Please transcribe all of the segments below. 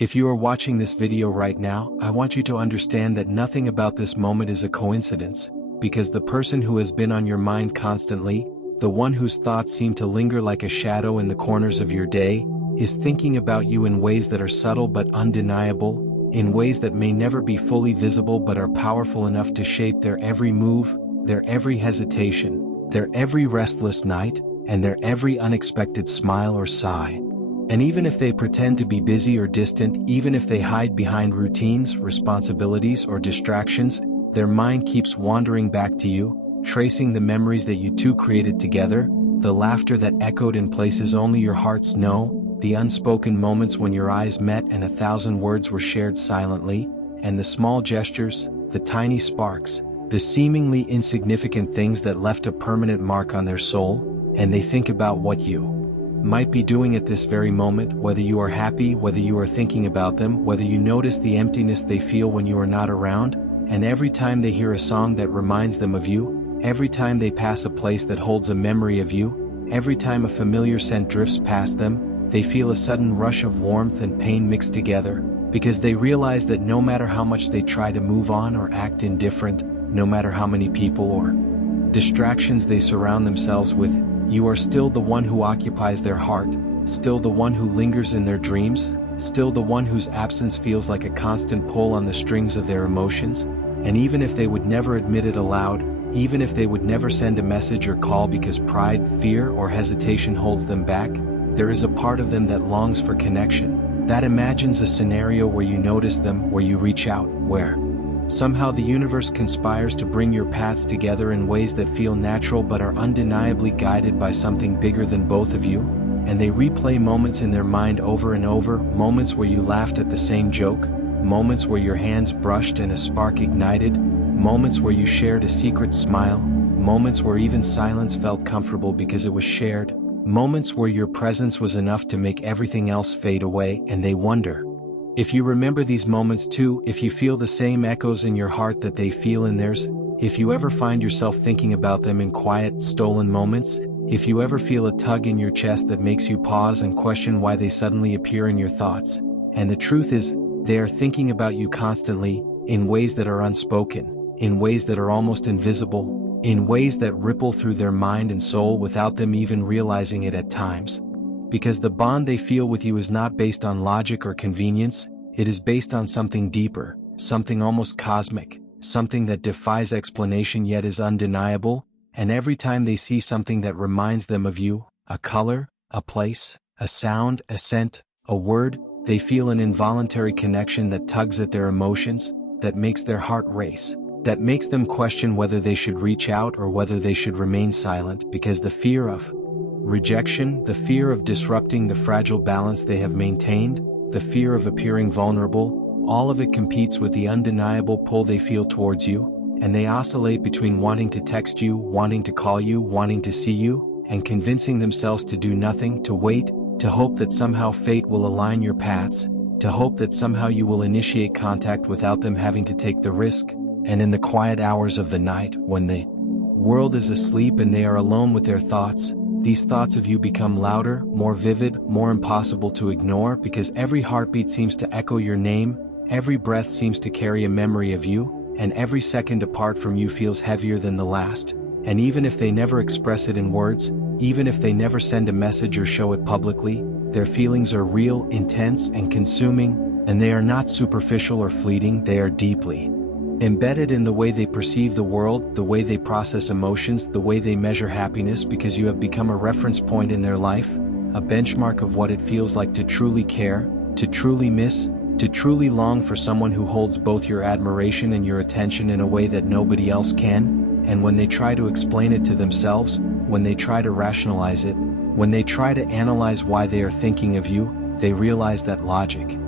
If you are watching this video right now, I want you to understand that nothing about this moment is a coincidence, because the person who has been on your mind constantly, the one whose thoughts seem to linger like a shadow in the corners of your day, is thinking about you in ways that are subtle but undeniable, in ways that may never be fully visible but are powerful enough to shape their every move, their every hesitation, their every restless night, and their every unexpected smile or sigh. And even if they pretend to be busy or distant, even if they hide behind routines, responsibilities, or distractions, their mind keeps wandering back to you, tracing the memories that you two created together, the laughter that echoed in places only your hearts know, the unspoken moments when your eyes met and 1,000 words were shared silently, and the small gestures, the tiny sparks, the seemingly insignificant things that left a permanent mark on their soul. And they think about what you might be doing at this very moment, whether you are happy, whether you are thinking about them, whether you notice the emptiness they feel when you are not around, and every time they hear a song that reminds them of you, every time they pass a place that holds a memory of you, every time a familiar scent drifts past them, they feel a sudden rush of warmth and pain mixed together, because they realize that no matter how much they try to move on or act indifferent, no matter how many people or distractions they surround themselves with, you are still the one who occupies their heart, still the one who lingers in their dreams, still the one whose absence feels like a constant pull on the strings of their emotions. And even if they would never admit it aloud, even if they would never send a message or call because pride, fear, or hesitation holds them back, there is a part of them that longs for connection, that imagines a scenario where you notice them, where you reach out, where somehow the universe conspires to bring your paths together in ways that feel natural but are undeniably guided by something bigger than both of you, and they replay moments in their mind over and over, moments where you laughed at the same joke, moments where your hands brushed and a spark ignited, moments where you shared a secret smile, moments where even silence felt comfortable because it was shared, moments where your presence was enough to make everything else fade away. And they wonder if you remember these moments too, if you feel the same echoes in your heart that they feel in theirs, if you ever find yourself thinking about them in quiet, stolen moments, if you ever feel a tug in your chest that makes you pause and question why they suddenly appear in your thoughts. And the truth is, they are thinking about you constantly, in ways that are unspoken, in ways that are almost invisible, in ways that ripple through their mind and soul without them even realizing it at times. Because the bond they feel with you is not based on logic or convenience, it is based on something deeper, something almost cosmic, something that defies explanation yet is undeniable. And every time they see something that reminds them of you, a color, a place, a sound, a scent, a word, they feel an involuntary connection that tugs at their emotions, that makes their heart race, that makes them question whether they should reach out or whether they should remain silent, because the fear of rejection, the fear of disrupting the fragile balance they have maintained, the fear of appearing vulnerable, all of it competes with the undeniable pull they feel towards you, and they oscillate between wanting to text you, wanting to call you, wanting to see you, and convincing themselves to do nothing, to wait, to hope that somehow fate will align your paths, to hope that somehow you will initiate contact without them having to take the risk. And in the quiet hours of the night, when the world is asleep and they are alone with their thoughts, these thoughts of you become louder, more vivid, more impossible to ignore, because every heartbeat seems to echo your name, every breath seems to carry a memory of you, and every second apart from you feels heavier than the last. And even if they never express it in words, even if they never send a message or show it publicly, their feelings are real, intense, and consuming, and they are not superficial or fleeting, they are deeply embedded in the way they perceive the world, the way they process emotions, the way they measure happiness, because you have become a reference point in their life, a benchmark of what it feels like to truly care, to truly miss, to truly long for someone who holds both your admiration and your attention in a way that nobody else can. And when they try to explain it to themselves, when they try to rationalize it, when they try to analyze why they are thinking of you, they realize that logic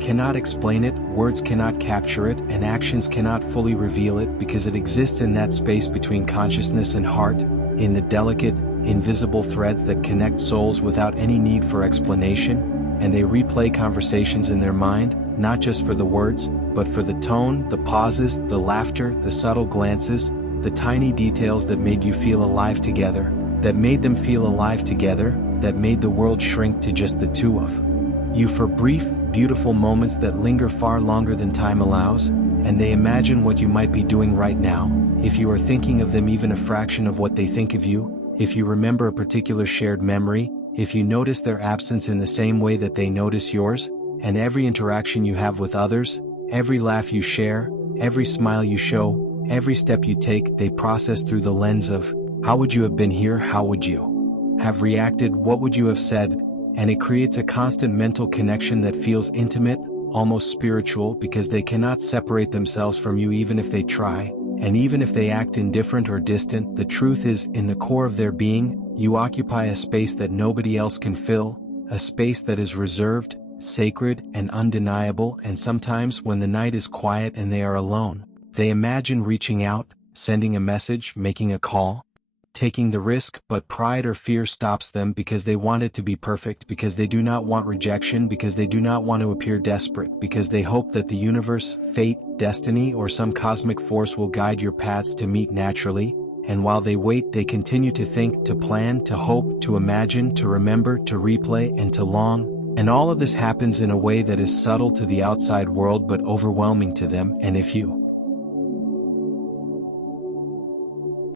cannot explain it, words cannot capture it, and actions cannot fully reveal it, because it exists in that space between consciousness and heart, in the delicate, invisible threads that connect souls without any need for explanation. And they replay conversations in their mind, not just for the words, but for the tone, the pauses, the laughter, the subtle glances, the tiny details that made you feel alive together, that made them feel alive together, that made the world shrink to just the two of you for brief, beautiful moments that linger far longer than time allows, and they imagine what you might be doing right now, if you are thinking of them even a fraction of what they think of you, if you remember a particular shared memory, if you notice their absence in the same way that they notice yours, and every interaction you have with others, every laugh you share, every smile you show, every step you take, they process through the lens of, how would you have been here, how would you have reacted, what would you have said, and it creates a constant mental connection that feels intimate, almost spiritual, because they cannot separate themselves from you even if they try, and even if they act indifferent or distant, the truth is, in the core of their being, you occupy a space that nobody else can fill, a space that is reserved, sacred, and undeniable. And sometimes when the night is quiet and they are alone, they imagine reaching out, sending a message, making a call, taking the risk, but pride or fear stops them because they want it to be perfect, because they do not want rejection, because they do not want to appear desperate, because they hope that the universe, fate, destiny, or some cosmic force will guide your paths to meet naturally. And while they wait, they continue to think, to plan, to hope, to imagine, to remember, to replay, and to long. And all of this happens in a way that is subtle to the outside world but overwhelming to them. And if you